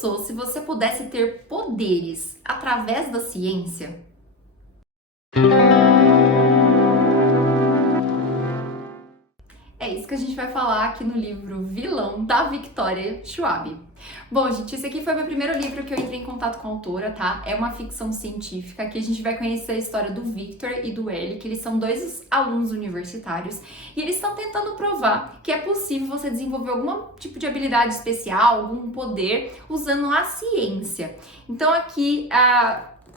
pensou se você pudesse ter poderes através da ciência? É isso que a gente vai falar aqui no livro Vilão, da Victoria Schwab. Bom, gente, esse aqui foi o meu primeiro livro que eu entrei em contato com a autora, tá? É uma ficção científica que a gente vai conhecer a história do Victor e do Ellie, que eles são dois alunos universitários e eles estão tentando provar que é possível você desenvolver algum tipo de habilidade especial, algum poder usando a ciência. Então aqui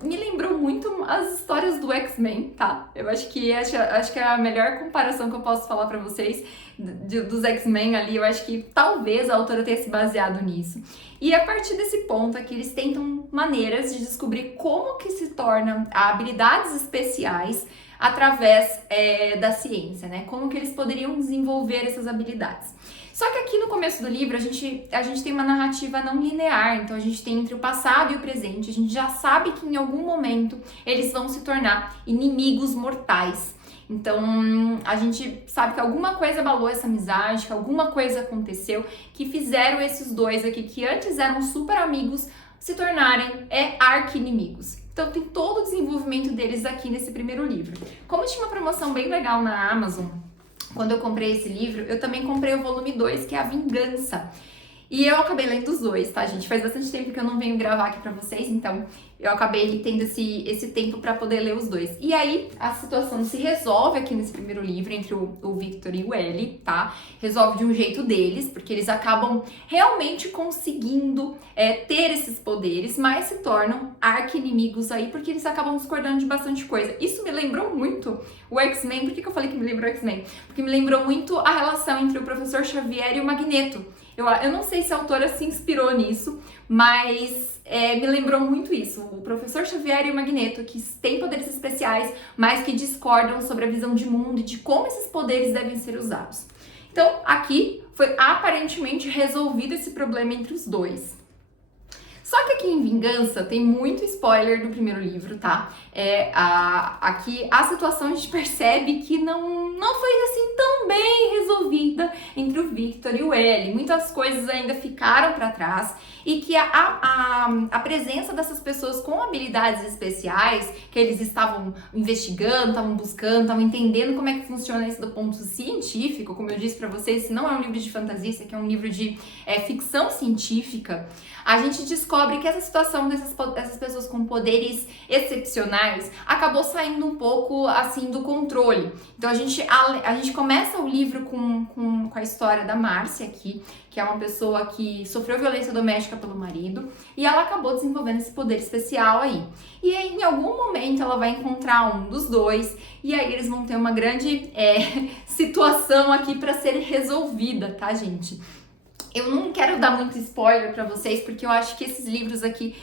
me lembrou muito as histórias do X-Men, tá? Eu acho que é a melhor comparação que eu posso falar pra vocês dos X-Men ali. Eu acho que talvez a autora tenha se baseado nisso. E a partir desse ponto aqui, eles tentam maneiras de descobrir como que se tornam habilidades especiais através da ciência, né? Como que eles poderiam desenvolver essas habilidades. Só que aqui no começo do livro a gente tem uma narrativa não linear, então a gente tem entre o passado e o presente, a gente já sabe que em algum momento eles vão se tornar inimigos mortais. Então a gente sabe que alguma coisa abalou essa amizade, que alguma coisa aconteceu que fizeram esses dois aqui, que antes eram super amigos, se tornarem arqui-inimigos. Então tem todo o desenvolvimento deles aqui nesse primeiro livro. Como tinha uma promoção bem legal na Amazon, quando eu comprei esse livro, eu também comprei o volume 2, que é A Vingança. E eu acabei lendo os dois, tá, gente? Faz bastante tempo que eu não venho gravar aqui pra vocês, então eu acabei tendo esse tempo pra poder ler os dois. E aí, a situação se resolve aqui nesse primeiro livro, entre o Victor e o Ellie, tá? Resolve de um jeito deles, porque eles acabam realmente conseguindo ter esses poderes, mas se tornam arqui-inimigos aí, porque eles acabam discordando de bastante coisa. Isso me lembrou muito o X-Men. Por que eu falei que me lembrou o X-Men? Porque me lembrou muito a relação entre o Professor Xavier e o Magneto. Eu não sei se a autora se inspirou nisso, mas me lembrou muito isso. O Professor Xavier e o Magneto, que têm poderes especiais, mas que discordam sobre a visão de mundo e de como esses poderes devem ser usados. Então, aqui foi aparentemente resolvido esse problema entre os dois. Só que aqui em Vingança tem muito spoiler do primeiro livro, tá? Aqui a situação a gente percebe que não foi assim tão bem resolvida entre o Victor e o Ellie. Muitas coisas ainda ficaram para trás e que a presença dessas pessoas com habilidades especiais, que eles estavam investigando, estavam buscando, estavam entendendo como é que funciona isso do ponto científico. Como eu disse para vocês, esse não é um livro de fantasia, esse aqui é um livro de ficção científica. A gente descobre que essa situação dessas pessoas com poderes excepcionais acabou saindo um pouco assim do controle. Então a gente começa o livro com a história da Márcia aqui, que é uma pessoa que sofreu violência doméstica pelo marido e ela acabou desenvolvendo esse poder especial aí. E aí, em algum momento ela vai encontrar um dos dois e aí eles vão ter uma grande situação aqui para ser resolvida, tá, gente? Eu não quero dar muito spoiler pra vocês, porque eu acho que esses livros aqui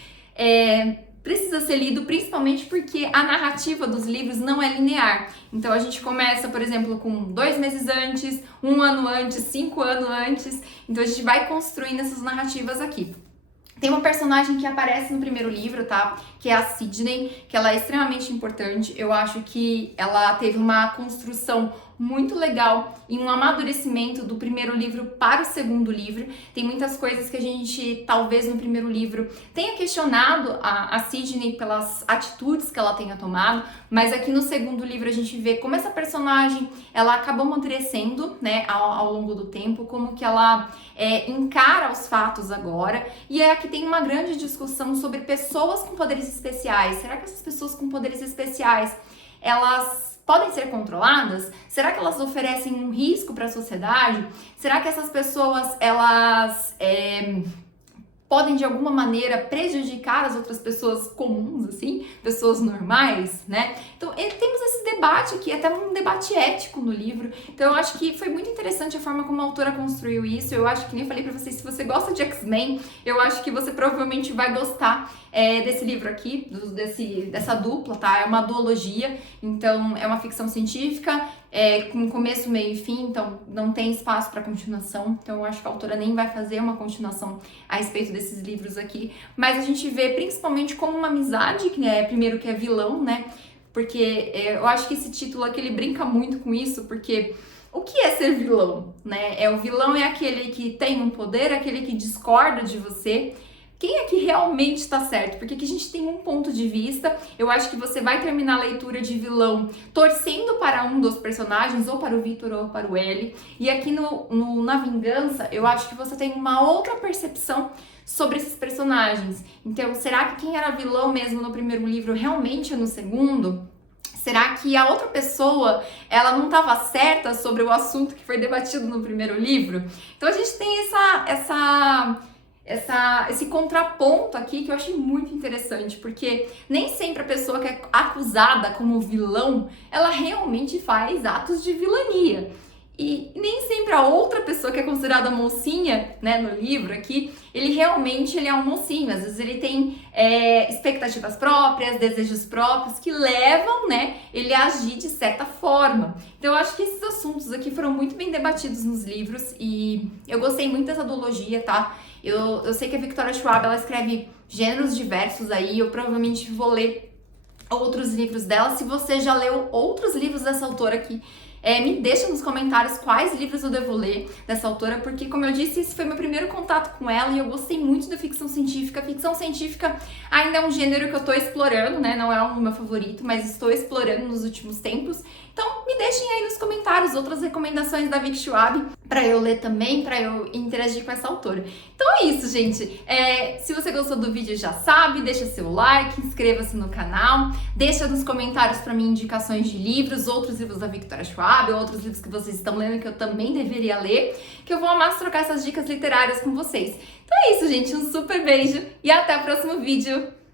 precisa ser lido, principalmente porque a narrativa dos livros não é linear. Então a gente começa, por exemplo, com 2 meses antes, 1 ano antes, 5 anos antes. Então a gente vai construindo essas narrativas aqui. Tem uma personagem que aparece no primeiro livro, tá? Que é a Sidney, que ela é extremamente importante. Eu acho que ela teve uma construção muito legal e um amadurecimento do primeiro livro para o segundo livro. Tem muitas coisas que a gente, talvez no primeiro livro, tenha questionado a Sidney pelas atitudes que ela tenha tomado, mas aqui no segundo livro a gente vê como essa personagem, ela acabou amadurecendo, né, ao longo do tempo, como que ela encara os fatos agora. E aqui tem uma grande discussão sobre pessoas com poderes especiais. Será que essas pessoas com poderes especiais, elas podem ser controladas? Será que elas oferecem um risco para a sociedade? Será que essas pessoas, elas podem de alguma maneira prejudicar as outras pessoas comuns, assim, pessoas normais, né? Então temos esse debate aqui, até um debate ético no livro. Então eu acho que foi muito interessante a forma como a autora construiu isso. Eu acho que, nem falei pra vocês, se você gosta de X-Men, eu acho que você provavelmente vai gostar desse livro aqui, dessa dupla, tá? É uma duologia, então é uma ficção científica, com começo, meio e fim, então não tem espaço para continuação. Então eu acho que a autora nem vai fazer uma continuação a respeito desses livros aqui, mas a gente vê principalmente como uma amizade, que primeiro que é vilão, né? Porque eu acho que esse título aqui, ele brinca muito com isso, porque o que é ser vilão, né? O vilão é aquele que tem um poder, aquele que discorda de você, quem é que realmente está certo, porque aqui a gente tem um ponto de vista. Eu acho que você vai terminar a leitura de Vilão torcendo para um dos personagens, ou para o Victor ou para o L, e aqui na Vingança, eu acho que você tem uma outra percepção sobre esses personagens. Então, será que quem era vilão mesmo no primeiro livro realmente é no segundo? Será que a outra pessoa, ela não estava certa sobre o assunto que foi debatido no primeiro livro? Então a gente tem esse contraponto aqui que eu achei muito interessante, porque nem sempre a pessoa que é acusada como vilão, ela realmente faz atos de vilania. E nem sempre a outra pessoa que é considerada mocinha, né, no livro aqui, ele é um mocinho. Às vezes ele tem expectativas próprias, desejos próprios que levam, né, ele a agir de certa forma. Então eu acho que esses assuntos aqui foram muito bem debatidos nos livros e eu gostei muito dessa duologia, tá? Eu sei que a Victoria Schwab, ela escreve gêneros diversos aí, eu provavelmente vou ler outros livros dela. Se você já leu outros livros dessa autora aqui, me deixa nos comentários quais livros eu devo ler dessa autora, porque, como eu disse, esse foi meu primeiro contato com ela e eu gostei muito da ficção científica. Ficção científica ainda é um gênero que eu tô explorando, né? Não é o meu favorito, mas estou explorando nos últimos tempos. Então, me deixem aí nos comentários outras recomendações da Vic Schwab para eu ler também, para eu interagir com essa autora. Então é isso, gente. Se você gostou do vídeo, já sabe, deixa seu like, inscreva-se no canal, deixa nos comentários para mim indicações de livros, outros livros da Victoria Schwab, outros livros que vocês estão lendo que eu também deveria ler, que eu vou amar trocar essas dicas literárias com vocês. Então é isso, gente. Um super beijo e até o próximo vídeo.